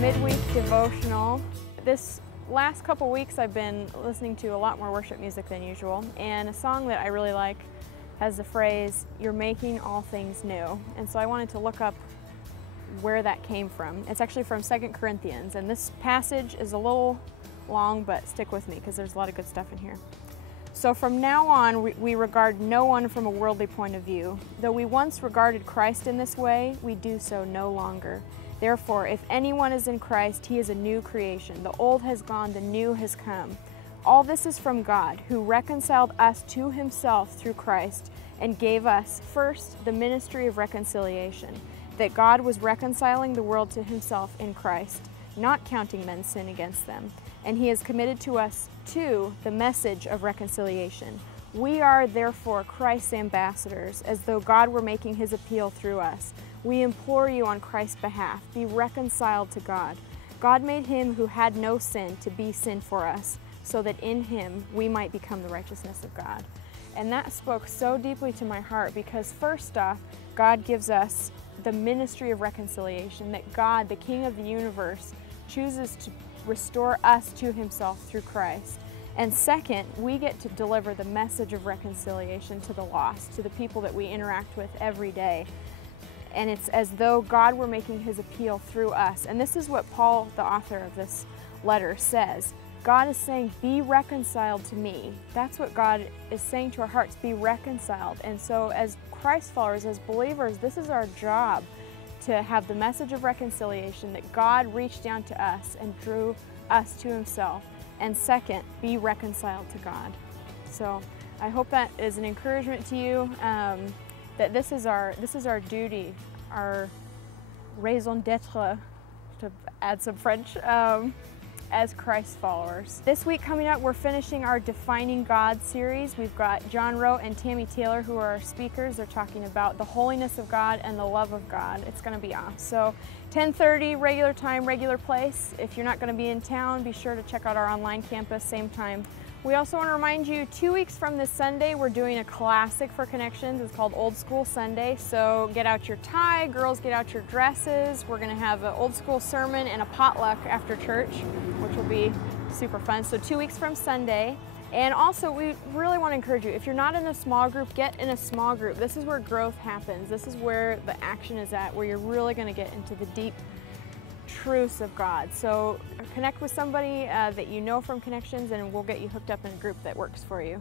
midweek devotional. This last couple weeks I've been listening to a lot more worship music than usual, and a song that I really like has the phrase, "You're making all things new." And so I wanted to look up where that came from. It's actually from 2 Corinthians, and this passage is a little long, but stick with me because there's a lot of good stuff in here. So from now on, we regard no one from a worldly point of view. Though we once regarded Christ in this way, we do so no longer. Therefore, if anyone is in Christ, he is a new creation. The old has gone, the new has come. All this is from God, who reconciled us to himself through Christ and gave us, first, the ministry of reconciliation, that God was reconciling the world to himself in Christ, not counting men's sin against them. And he has committed to us, too, the message of reconciliation. We are, therefore, Christ's ambassadors, as though God were making his appeal through us. We implore you on Christ's behalf, be reconciled to God. God made him who had no sin to be sin for us, so that in him we might become the righteousness of God. And that spoke so deeply to my heart because first off, God gives us the ministry of reconciliation, that God, the King of the universe, chooses to restore us to himself through Christ. And second, we get to deliver the message of reconciliation to the lost, to the people that we interact with every day. And it's as though God were making his appeal through us. And this is what Paul, the author of this letter, says. God is saying, be reconciled to me. That's what God is saying to our hearts, be reconciled. And so as Christ followers, as believers, this is our job, to have the message of reconciliation, that God reached down to us and drew us to himself. And second, be reconciled to God. So I hope that is an encouragement to you, that this is our duty, our raison d'etre, to add some French, as Christ followers. This week coming up, we're finishing our Defining God series. We've got John Rowe and Tammy Taylor, who are our speakers. They're talking about the holiness of God and the love of God. It's going to be awesome. So 10:30, regular time, regular place. If you're not going to be in town, be sure to check out our online campus, same time. We also want to remind you, 2 weeks from this Sunday, we're doing a classic for Connections. It's called Old School Sunday. So get out your tie, girls get out your dresses. We're going to have an old school sermon and a potluck after church, which will be super fun. So 2 weeks from Sunday. And also, we really want to encourage you, if you're not in a small group, get in a small group. This is where growth happens. This is where the action is at, where you're really going to get into the deep truths of God. So connect with somebody that you know from Connections, and we'll get you hooked up in a group that works for you.